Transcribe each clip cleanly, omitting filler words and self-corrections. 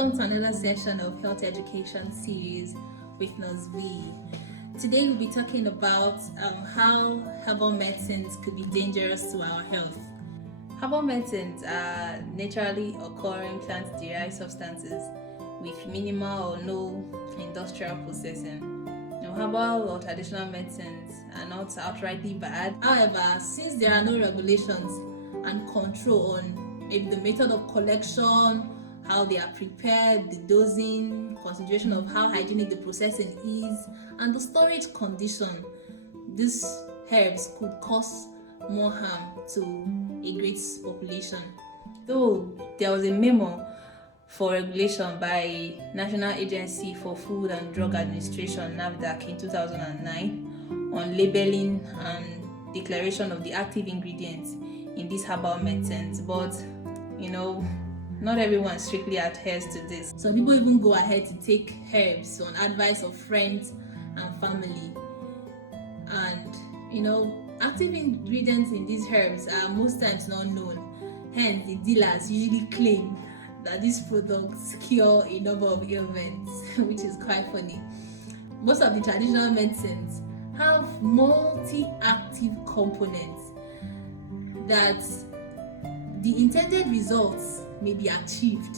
Welcome to another session of Health Education Series with Nurse V. Today we'll be talking about how herbal medicines could be dangerous to our health. Herbal medicines are naturally occurring plant-derived substances with minimal or no industrial processing. Now, herbal or traditional medicines are not outrightly bad. However, since there are no regulations and control on maybe the method of collection, how they are prepared, the dosing, consideration of how hygienic the processing is, and the storage condition, these herbs could cause more harm to a great population. Though there was a memo for regulation by National Agency for Food and Drug Administration (NAFDAC) in 2009 on labeling and declaration of the active ingredients in these herbal medicines, but not everyone strictly adheres to this. Some people even go ahead to take herbs on advice of friends and family. And active ingredients in these herbs are most times not known. Hence, the dealers usually claim that these products cure a number of ailments, which is quite funny. Most of the traditional medicines have multi-active components that the intended results may be achieved,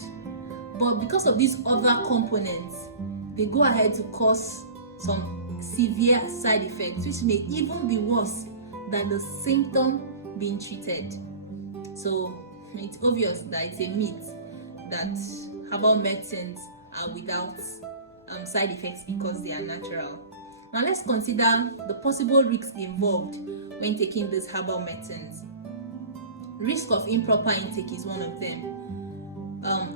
but because of these other components, they go ahead to cause some severe side effects, which may even be worse than the symptom being treated. So it's obvious that it's a myth that herbal medicines are without side effects because they are natural. Now let's consider the possible risks involved when taking these herbal medicines. Risk of improper intake is one of them.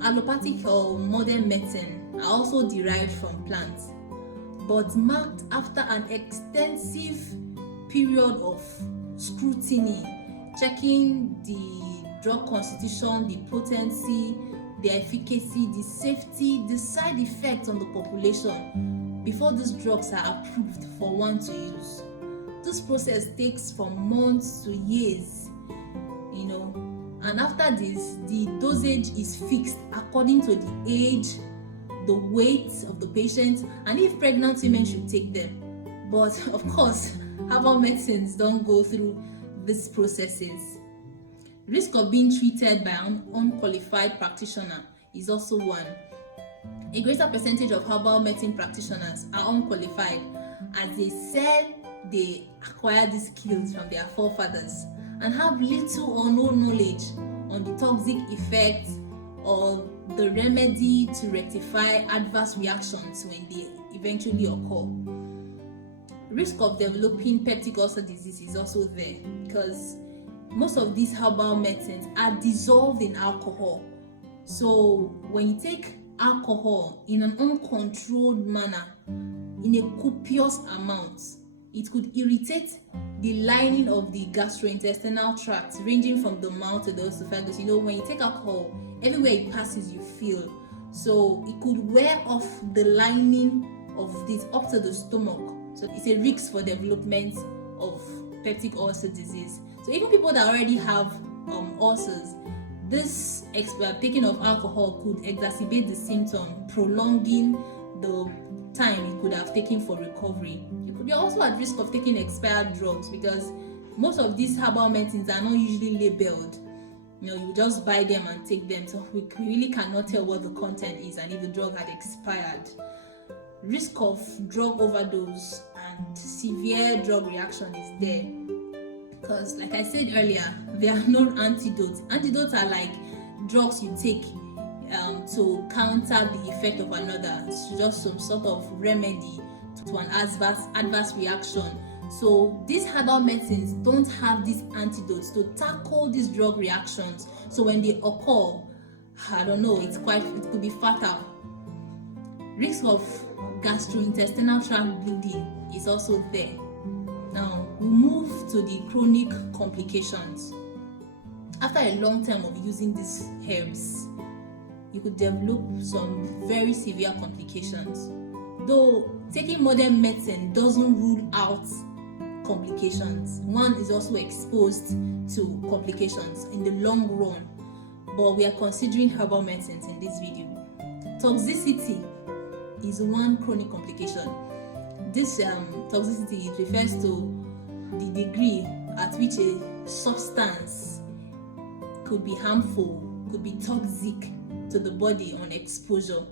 Allopathic or modern medicine are also derived from plants, but marked after an extensive period of scrutiny, checking the drug constitution, the potency, the efficacy, the safety, the side effects on the population before these drugs are approved for one to use. This process takes from months to years, and after this, the dosage is fixed according to the age, the weight of the patient, and if pregnant women should take them. But of course, herbal medicines don't go through these processes. Risk of being treated by an unqualified practitioner is also one. A greater percentage of herbal medicine practitioners are unqualified, as they said they acquired these skills from their forefathers and have little or no knowledge on the toxic effects or the remedy to rectify adverse reactions when they eventually occur. Risk of developing peptic ulcer disease is also there, because most of these herbal medicines are dissolved in alcohol. So when you take alcohol in an uncontrolled manner, in a copious amount, it could irritate the lining of the gastrointestinal tract, ranging from the mouth to the esophagus. When you take alcohol, everywhere it passes, you feel. So it could wear off the lining of this up to the stomach. So it's a risk for development of peptic ulcer disease. So even people that already have ulcers, this taking of alcohol could exacerbate the symptom, prolonging the time it could have taken for recovery. You could be also at risk of taking expired drugs, because most of these herbal medicines are not usually labeled. You just buy them and take them, so we really cannot tell what the content is and if the drug had expired. Risk of drug overdose and severe drug reaction is there, because like I said earlier, there are no antidotes. Antidotes are like drugs you take to counter the effect of another. It's just some sort of remedy to an adverse reaction. So these herbal medicines don't have these antidotes to tackle these drug reactions. So when they occur, it could be fatal. Risk of gastrointestinal tract bleeding is also there. Now we move to the chronic complications. After a long time of using these herbs, you could develop some very severe complications. Though taking modern medicine doesn't rule out complications, one is also exposed to complications in the long run, but we are considering herbal medicines in this video. toxicity is one chronic complication. This toxicity refers to the degree at which a substance could be harmful, could be toxic to the body on exposure.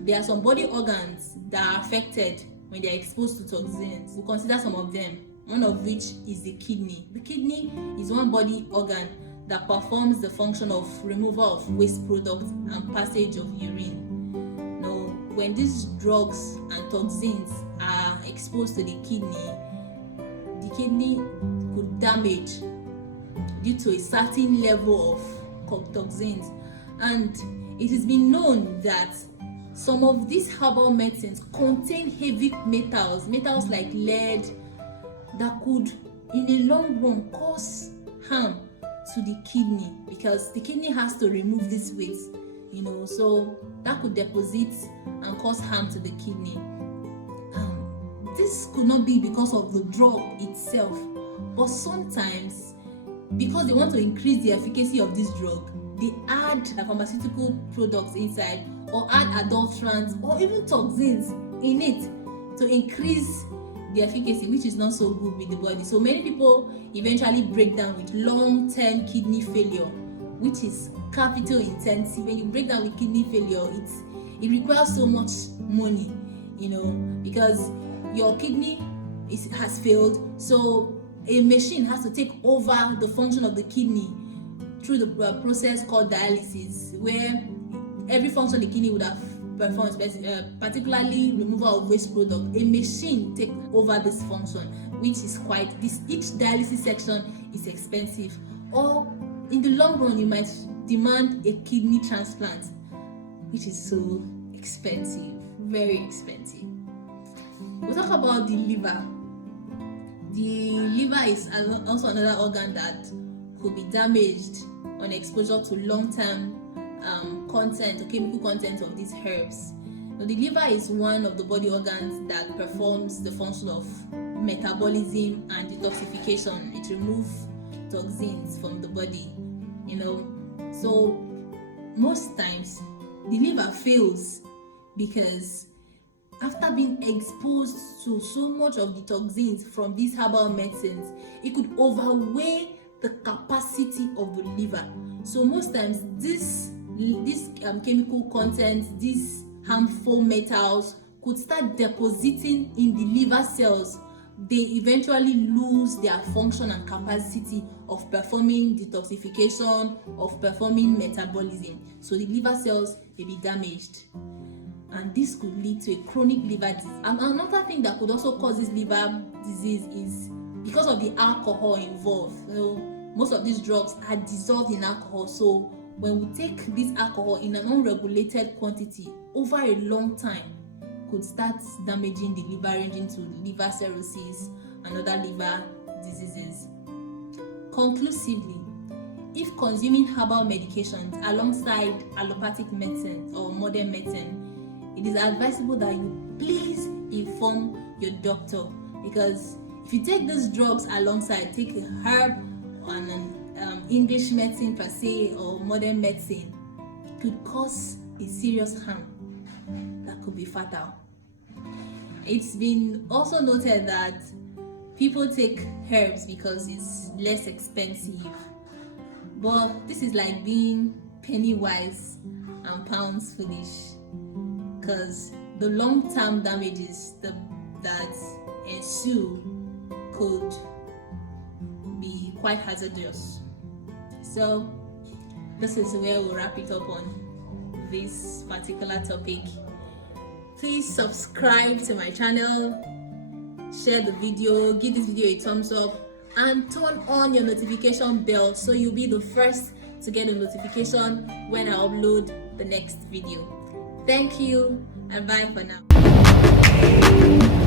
There are some body organs that are affected when they are exposed to toxins. We'll consider some of them, one of which is the kidney. The kidney is one body organ that performs the function of removal of waste products and passage of urine. Now, when these drugs and toxins are exposed to the kidney could damage due to a certain level of toxins. And it has been known that some of these herbal medicines contain heavy metals like lead, that could in a long run cause harm to the kidney, because the kidney has to remove this waste, so that could deposit and cause harm to the kidney. This could not be because of the drug itself, but sometimes because they want to increase the efficacy of this drug, they add pharmaceutical products inside, or add adulterants or even toxins in it to increase the efficacy, which is not so good with the body. So many people eventually break down with long-term kidney failure, which is capital intensive. When you break down with kidney failure, it requires so much money, because your kidney has failed. So a machine has to take over the function of the kidney through the process called dialysis, where every function the kidney would have performed, particularly removal of waste product, a machine take over this function, which is each dialysis section is expensive. Or in the long run, you might demand a kidney transplant, which is so expensive, very expensive. We'll talk about the liver. The liver is also another organ that could be damaged on exposure to long-term content or chemical content of these herbs. Now, the liver is one of the body organs that performs the function of metabolism and detoxification. It removes toxins from the body, So most times the liver fails because after being exposed to so much of the toxins from these herbal medicines, it could overweigh the capacity of the liver. So most times this chemical contents, these harmful metals could start depositing in the liver cells. They eventually lose their function and capacity of performing detoxification, of performing metabolism. So the liver cells may be damaged, and this could lead to a chronic liver disease. And another thing that could also cause this liver disease is because of the alcohol involved. Most of these drugs are dissolved in alcohol, so when we take this alcohol in an unregulated quantity over a long time, could start damaging the liver, ranging to liver cirrhosis and other liver diseases. Conclusively, if consuming herbal medications alongside allopathic medicine or modern medicine, it is advisable that you please inform your doctor, because if you take these drugs alongside, take a herb and an English medicine per se or modern medicine, it could cause a serious harm that could be fatal. It's been also noted that people take herbs because it's less expensive, but this is like being penny wise and pounds foolish, because the long-term damages that ensue could be quite hazardous. So this is where we'll wrap it up on this particular topic. Please subscribe to my channel, share the video, give this video a thumbs up, and turn on your notification bell so you'll be the first to get a notification when I upload the next video. Thank you, and bye for now.